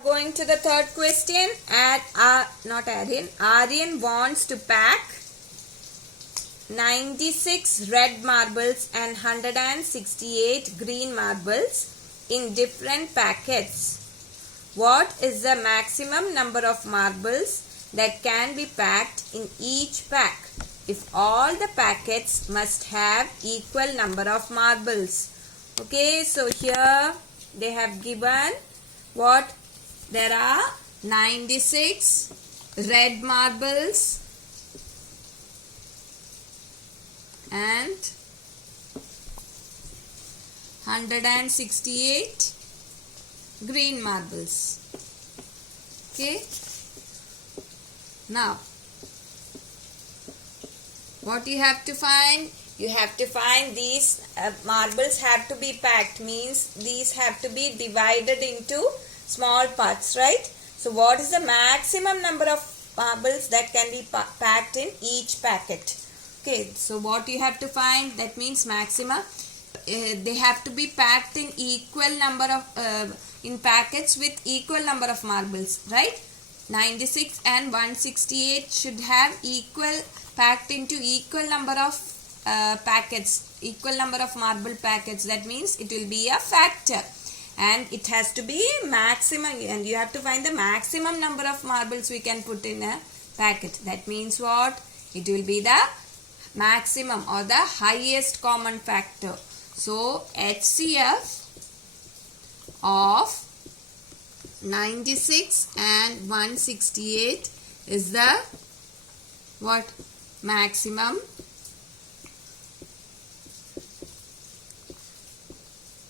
Going to the third question. Aryan wants to pack 96 red marbles and 168 green marbles in different packets. What is the maximum number of marbles that can be packed in each pack if all the packets must have equal number of marbles? Okay, so here they have given what? There are 96 red marbles and 168 green marbles. Okay. Now, what you have to find? You have to find these marbles have to be packed, means these have to be divided into small parts, right? So what is the maximum number of marbles that can be packed in each packet? Okay, so what you have to find, that means maximum, they have to be packed in equal number of in packets with equal number of marbles, right? 96 and 168 should have packed into equal number of packets, equal number of marble packets. That means it will be a factor. And it has to be maximum, and you have to find the maximum number of marbles we can put in a packet. That means what? It will be the maximum or the highest common factor. So HCF of 96 and 168 is the what? Maximum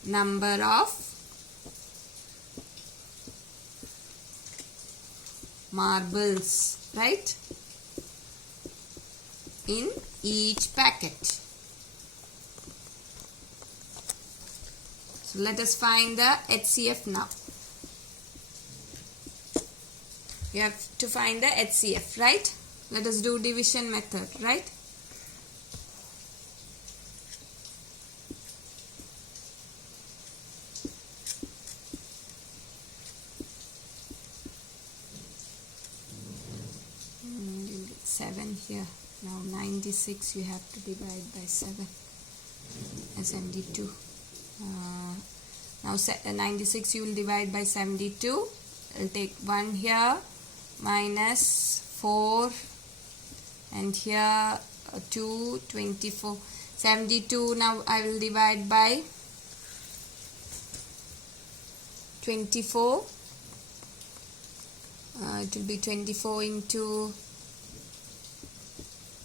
number of marbles, right, in each packet. So let us find the HCF now. You have to find the HCF, right? Let us do division method, right? Here now 96 you have to divide by 7 as 72. Now 96 you will divide by 72. I'll take 1 here minus 4 and here 2, 24, 72. Now I will divide by 24. It will be 24 into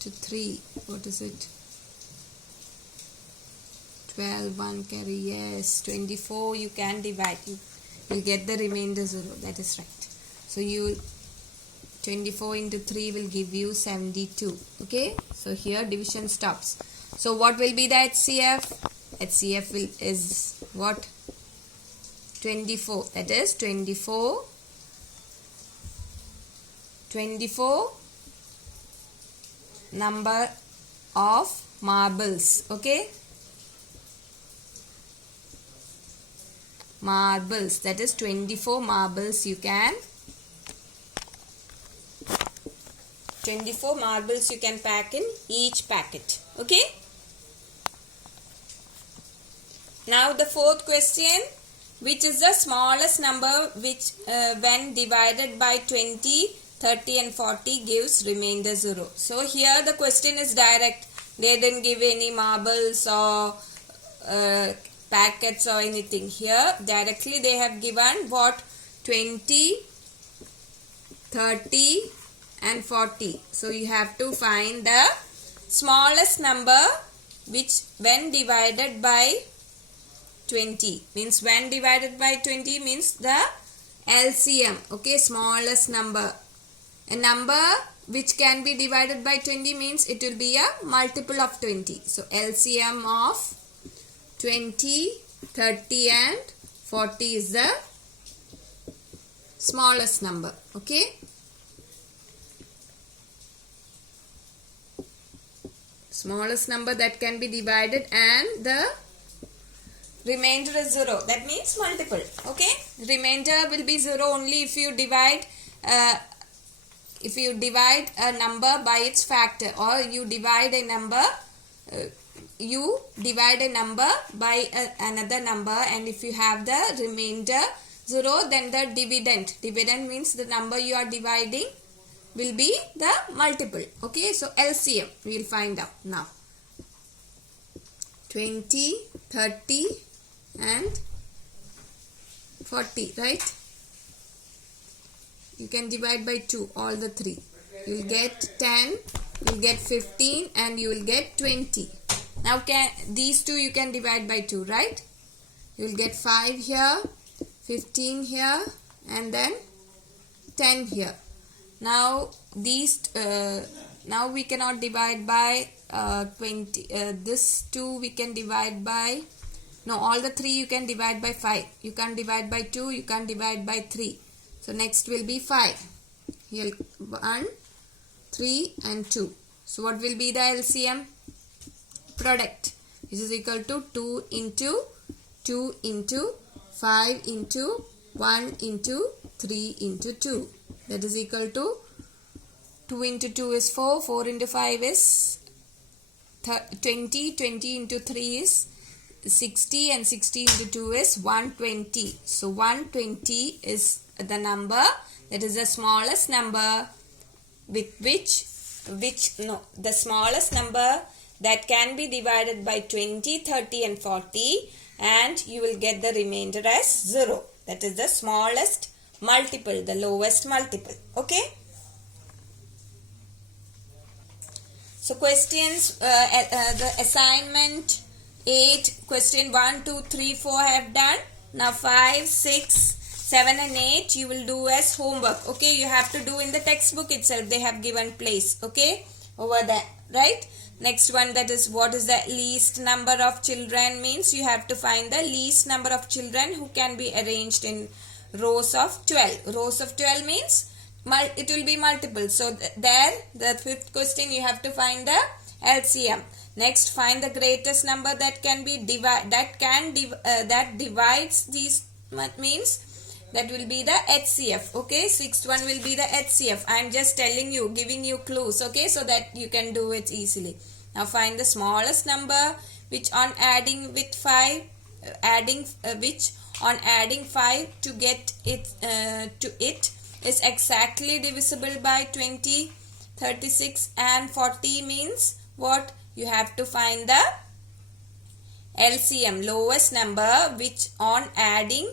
3, what is it? 12, 1 carry, yes, 24 you can divide, you get the remainder 0, that is right. So 24 into 3 will give you 72, okay? So here division stops. So what will be the HCF? HCF is what? 24, that is 24 number of marbles, okay? Marbles, that is 24 marbles you can 24 marbles you can pack in each packet, okay? Now the fourth question, which is the smallest number which when divided by 20, 30 and 40 gives remainder 0. So here the question is direct. They didn't give any marbles or packets or anything. Here directly they have given what? 20, 30 and 40. So you have to find the smallest number which when divided by 20. Means when divided by 20 means the LCM. Okay, smallest number. A number which can be divided by 20 means it will be a multiple of 20. So LCM of 20, 30 and 40 is the smallest number. Okay. Smallest number that can be divided and the remainder is 0. That means multiple. Okay. remainder will be 0 only if you divide a number by its factor, or you divide a number by another number, and if you have the remainder 0, then the dividend means the number you are dividing will be the multiple. Okay, so LCM we will find out now. 20, 30 and 40, right? You can divide by 2 all the three. You will get 10, you will get 15 and you will get 20. Now these two you can divide by 2, right? You will get 5 here, 15 here and then 10 here. Now these now we cannot divide by 20. This 2 we can divide by, no, all the 3 you can divide by 5. You can't divide by 2, you can't divide by 3. So next will be 5. Here 1, 3 and 2. So what will be the LCM? Product, which is equal to 2 into 2 into 5 into 1 into 3 into 2. That is equal to 2 into 2 is 4, 4 into 5 is 20, 20 into 3 is 60 and 60 into 2 is 120. So 120 is the number, that is the smallest number with the smallest number that can be divided by 20, 30 and 40, and you will get the remainder as 0. That is the smallest multiple, the lowest multiple. Okay. So questions, the assignment 8, question 1, 2, 3, 4 I have done. Now 5, 6, 7 and 8 you will do as homework. Okay, you have to do in the textbook itself. They have given place, okay, over there, right? Next one, that is what is the least number of children, means you have to find the least number of children who can be arranged in rows of 12. Rows of 12 means it will be multiple. So there, the fifth question, you have to find the LCM. Next, find the greatest number that can be that divides these, means that will be the HCF. Okay, sixth one will be the HCF. I am just telling you, giving you clues, okay, so that you can do it easily. Now find the smallest number which on adding with 5, which on adding 5 to get it is exactly divisible by 20, 36 and 40, means what? You have to find the LCM, lowest number which on adding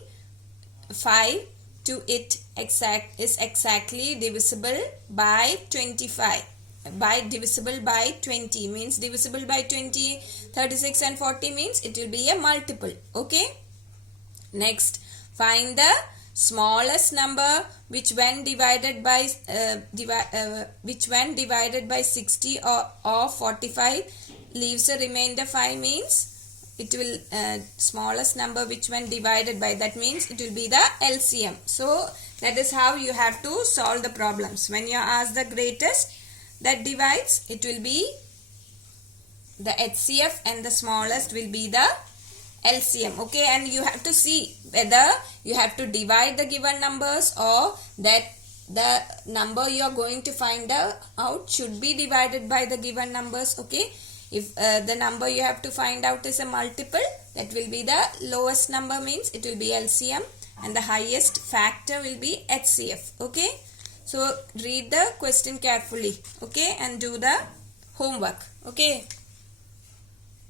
5 to it is exactly divisible by 25. Divisible by 20 means divisible by 20, 36 and 40 means it will be a multiple. Okay. Next, find the smallest number which when divided by 60 or 45 leaves a remainder 5, means it will smallest number which when divided by, that means it will be the LCM. So that is how you have to solve the problems. When you are asked the greatest that divides, it will be the HCF and the smallest will be the LCM. Okay, and you have to see whether you have to divide the given numbers or that the number you are going to find out should be divided by the given numbers. Okay, if the number you have to find out is a multiple, that will be the lowest number, means it will be LCM, and the highest factor will be HCF. Okay, so read the question carefully, okay, and do the homework. Okay.